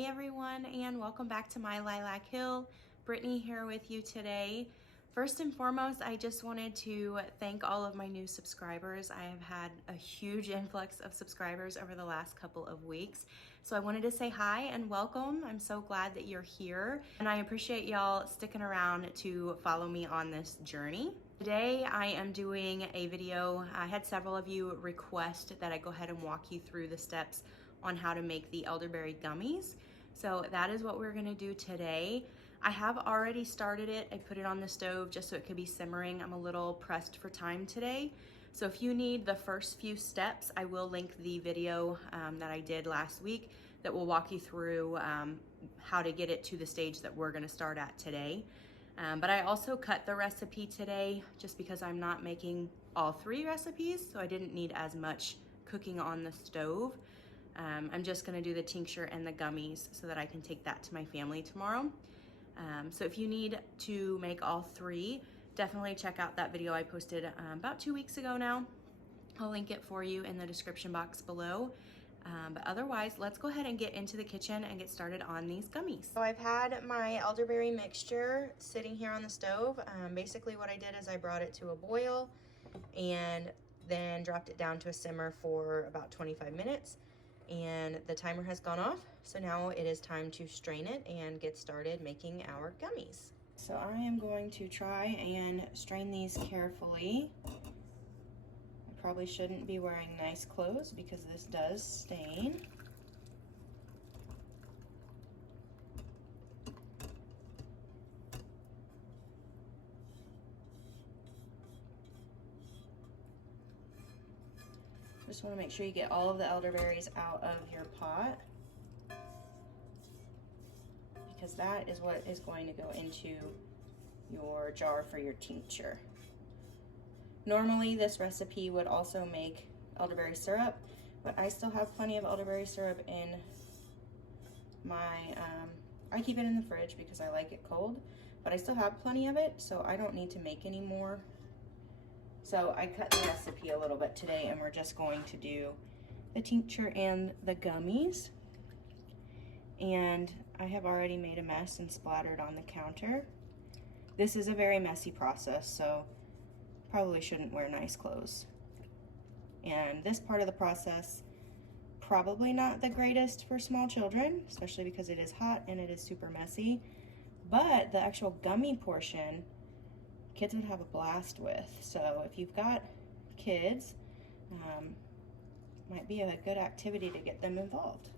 Hey everyone, and welcome back to my Lilac Hill. Brittany here with you today. First and foremost, I just wanted to thank all of my new subscribers. I have had a huge influx of subscribers over the last couple of weeks. So I wanted to say hi and welcome. I'm so glad that you're here, and I appreciate y'all sticking around to follow me on this journey. Today I am doing a video. I had several of you request that I go ahead and walk you through the steps on how to make the elderberry gummies. So that is what we're gonna do today. I have already started it. I put it on the stove just so it could be simmering. I'm a little pressed for time today. So if you need the first few steps, I will link the video that I did last week that will walk you through how to get it to the stage that we're gonna start at today. But I also cut the recipe today just because I'm not making all three recipes, so I didn't need as much cooking on the stove. I'm just gonna do the tincture and the gummies so that I can take that to my family tomorrow. So if you need to make all three, definitely check out that video I posted about 2 weeks ago now. I'll link it for you in the description box below. But otherwise, let's go ahead and get into the kitchen and get started on these gummies. So I've had my elderberry mixture sitting here on the stove. Basically what I did is I brought it to a boil and then dropped it down to a simmer for about 25 minutes. And the timer has gone off, so now it is time to strain it and get started making our gummies. So I am going to try and strain these carefully. I probably shouldn't be wearing nice clothes because this does stain. Just want to make sure you get all of the elderberries out of your pot, because that is what is going to go into your jar for your tincture. Normally this recipe would also make elderberry syrup, but I still have plenty of elderberry syrup in my, I keep it in the fridge because I like it cold, but I still have plenty of it, so I don't need to make any more. So I cut the recipe a little bit today, and we're just going to do the tincture and the gummies. And I have already made a mess and splattered on the counter. This is a very messy process, so probably shouldn't wear nice clothes. And this part of the process, probably not the greatest for small children, especially because it is hot and it is super messy. But the actual gummy portion, kids would have a blast with. So if you've got kids, might be a good activity to get them involved.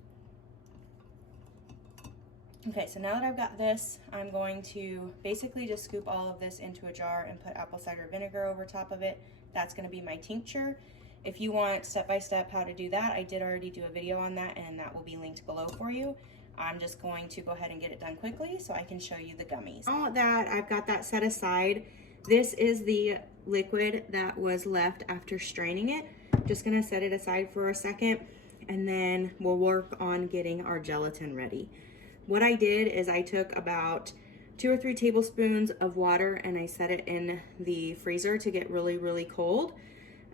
Okay, so now that I've got this, I'm going to basically just scoop all of this into a jar and put apple cider vinegar over top of it. That's gonna be my tincture. If you want step-by-step how to do that, I did already do a video on that, and that will be linked below for you. I'm just going to go ahead and get it done quickly so I can show you the gummies. Now that I've got that set aside, this is the liquid that was left after straining it. Just gonna set it aside for a second, and then we'll work on getting our gelatin ready. What I did is I took about 2 or 3 tablespoons of water and I set it in the freezer to get really, really cold.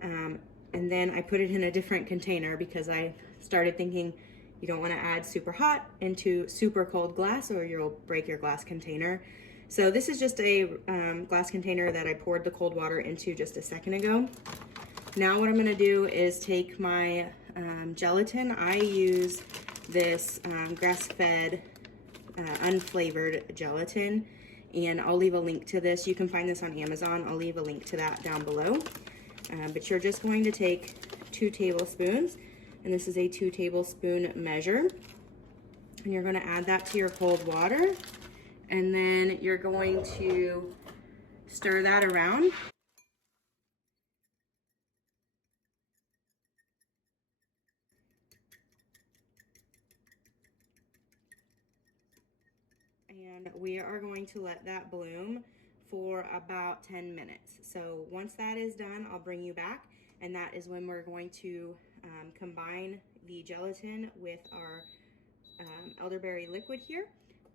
And then I put it in a different container because I started thinking you don't want to add super hot into super cold glass or you'll break your glass container. So this is just a glass container that I poured the cold water into just a second ago. Now what I'm going to do is take my gelatin. I use this grass-fed unflavored gelatin, and I'll leave a link to this. You can find this on Amazon. I'll leave a link to that down below. But you're just going to take 2 tablespoons, and this is a 2 tablespoon measure, and you're going to add that to your cold water, and then you're going to stir that around. And we are going to let that bloom for about 10 minutes. So once that is done, I'll bring you back, and that is when we're going to combine the gelatin with our elderberry liquid here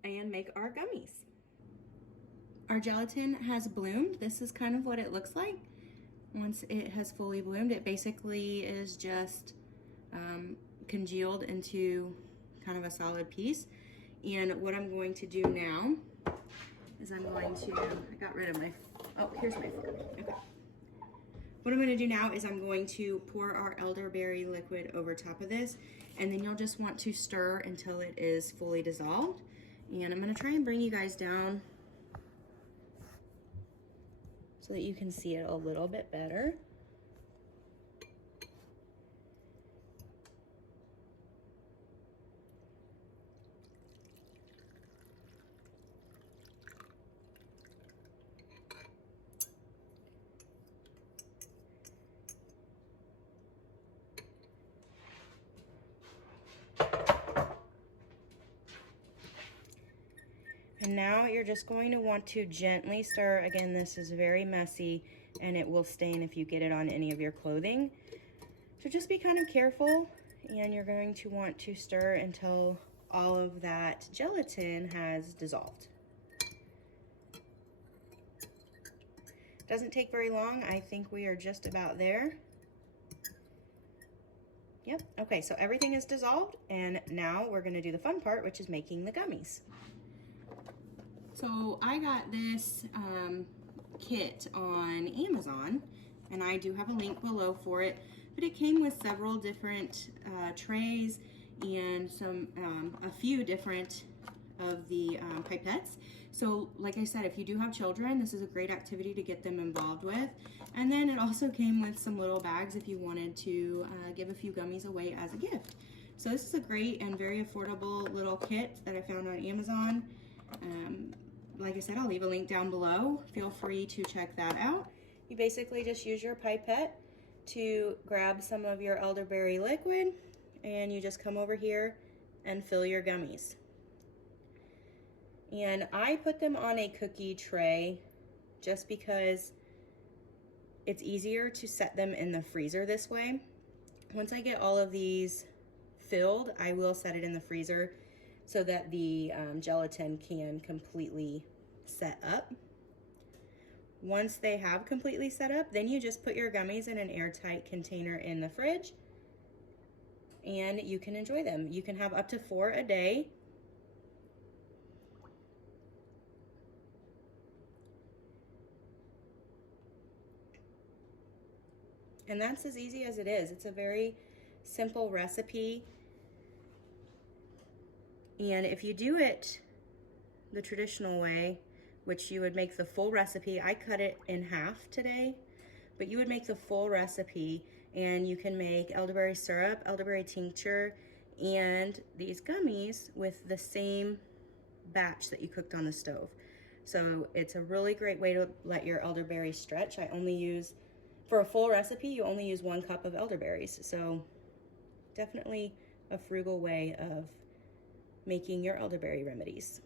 and make our gummies. Our gelatin has bloomed. This is kind of what it looks like once it has fully bloomed. It basically is just congealed into kind of a solid piece. And what I'm going to do now is I got rid of my, oh, here's my fork. Okay. What I'm going to do now is I'm going to pour our elderberry liquid over top of this, and then you'll just want to stir until it is fully dissolved. And I'm going to try and bring you guys down so that you can see it a little bit better. And now you're just going to want to gently stir. Again, this is very messy and it will stain if you get it on any of your clothing. So just be kind of careful, and you're going to want to stir until all of that gelatin has dissolved. Doesn't take very long. I think we are just about there. Yep, okay, so everything is dissolved, and now we're gonna do the fun part, which is making the gummies. So I got this kit on Amazon, and I do have a link below for it, but it came with several different trays and a few different of the pipettes. So like I said, if you do have children, this is a great activity to get them involved with. And then it also came with some little bags if you wanted to give a few gummies away as a gift. So this is a great and very affordable little kit that I found on Amazon. Like I said, I'll leave a link down below. Feel free to check that out. You basically just use your pipette to grab some of your elderberry liquid, and you just come over here and fill your gummies. And I put them on a cookie tray just because it's easier to set them in the freezer this way. Once I get all of these filled, I will set it in the freezer so that the gelatin can completely set up. Once they have completely set up, then you just put your gummies in an airtight container in the fridge, and you can enjoy them. You can have up to 4 a day. And that's as easy as it is. It's a very simple recipe. And if you do it the traditional way, which you would make the full recipe, I cut it in half today, but you would make the full recipe, and you can make elderberry syrup, elderberry tincture, and these gummies with the same batch that you cooked on the stove. So it's a really great way to let your elderberries stretch. I only use, for a full recipe, you only use 1 cup of elderberries. So definitely a frugal way of making your elderberry remedies.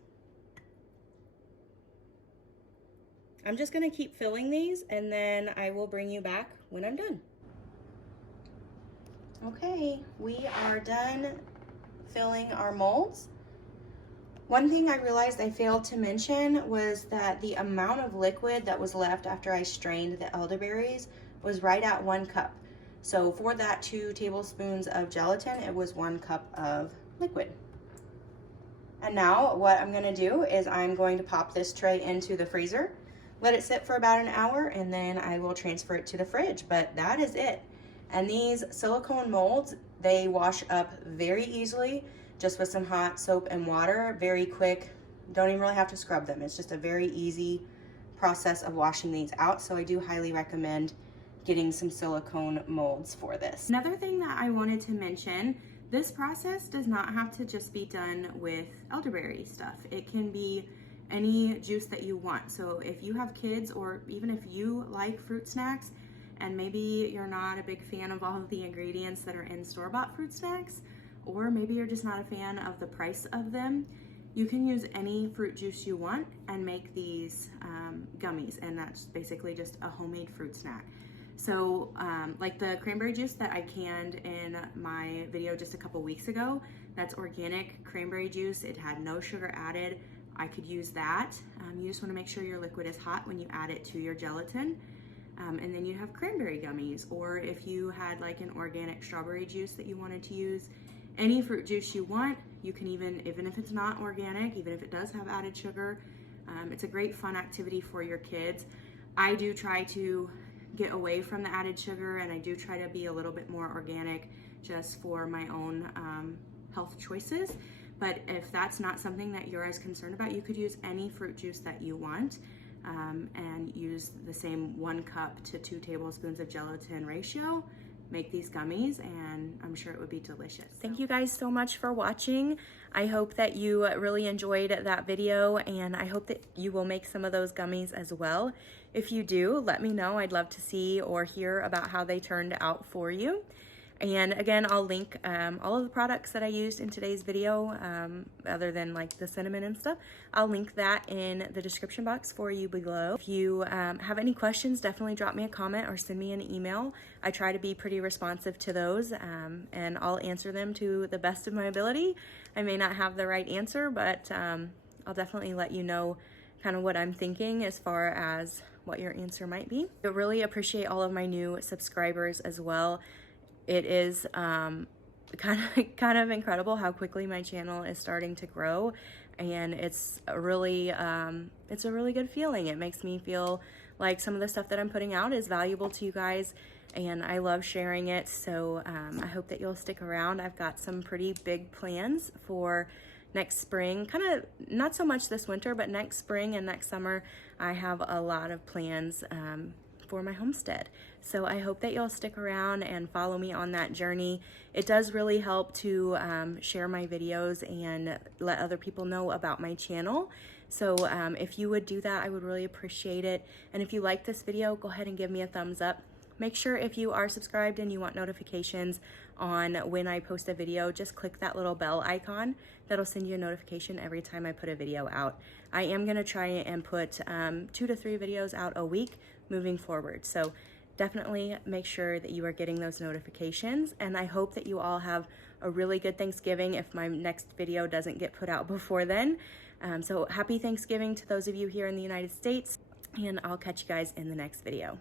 I'm just gonna keep filling these, and then I will bring you back when I'm done. Okay, we are done filling our molds. One thing I realized I failed to mention was that the amount of liquid that was left after I strained the elderberries was right at 1 cup. So for that 2 tablespoons of gelatin, it was 1 cup of liquid. And now what I'm gonna do is I'm going to pop this tray into the freezer, let it sit for about an hour, and then I will transfer it to the fridge. But that is it. And these silicone molds, they wash up very easily, just with some hot soap and water, very quick. Don't even really have to scrub them. It's just a very easy process of washing these out. So I do highly recommend getting some silicone molds for this. Another thing that I wanted to mention, this process does not have to just be done with elderberry stuff. It can be any juice that you want. So if you have kids, or even if you like fruit snacks and maybe you're not a big fan of all of the ingredients that are in store-bought fruit snacks, or maybe you're just not a fan of the price of them, you can use any fruit juice you want and make these gummies, and that's basically just a homemade fruit snack. So like the cranberry juice that I canned in my video just a couple weeks ago, that's organic cranberry juice. It had no sugar added. I could use that. You just want to make sure your liquid is hot when you add it to your gelatin. And then you have cranberry gummies, or if you had like an organic strawberry juice that you wanted to use, any fruit juice you want, You can even if it's not organic, even if it does have added sugar, it's a great fun activity for your kids. I do try to get away from the added sugar, and I do try to be a little bit more organic just for my own health choices. But if that's not something that you're as concerned about, you could use any fruit juice that you want, and use the same 1 cup to 2 tablespoons of gelatin ratio. Make these gummies, and I'm sure it would be delicious. Thank you guys so much for watching. I hope that you really enjoyed that video, and I hope that you will make some of those gummies as well. If you do, let me know. I'd love to see or hear about how they turned out for you. And again, I'll link all of the products that I used in today's video, other than like the cinnamon and stuff. I'll link that in the description box for you below. If you have any questions, definitely drop me a comment or send me an email. I try to be pretty responsive to those, and I'll answer them to the best of my ability. I may not have the right answer, but I'll definitely let you know kind of what I'm thinking as far as what your answer might be. I really appreciate all of my new subscribers as well. It is kind of incredible how quickly my channel is starting to grow, and it's a really good feeling. It makes me feel like some of the stuff that I'm putting out is valuable to you guys, and I love sharing it. So I hope that you'll stick around. I've got some pretty big plans for next spring, kind of not so much this winter, but next spring and next summer. I have a lot of plans for my homestead. So I hope that you'll stick around and follow me on that journey. It does really help to share my videos and let other people know about my channel. So if you would do that, I would really appreciate it. And if you like this video, go ahead and give me a thumbs up. Make sure if you are subscribed and you want notifications on when I post a video, just click that little bell icon. That'll send you a notification every time I put a video out. I am gonna try and put 2 to 3 videos out a week moving forward. So definitely make sure that you are getting those notifications, and I hope that you all have a really good Thanksgiving if my next video doesn't get put out before then. So happy Thanksgiving to those of you here in the United States, and I'll catch you guys in the next video.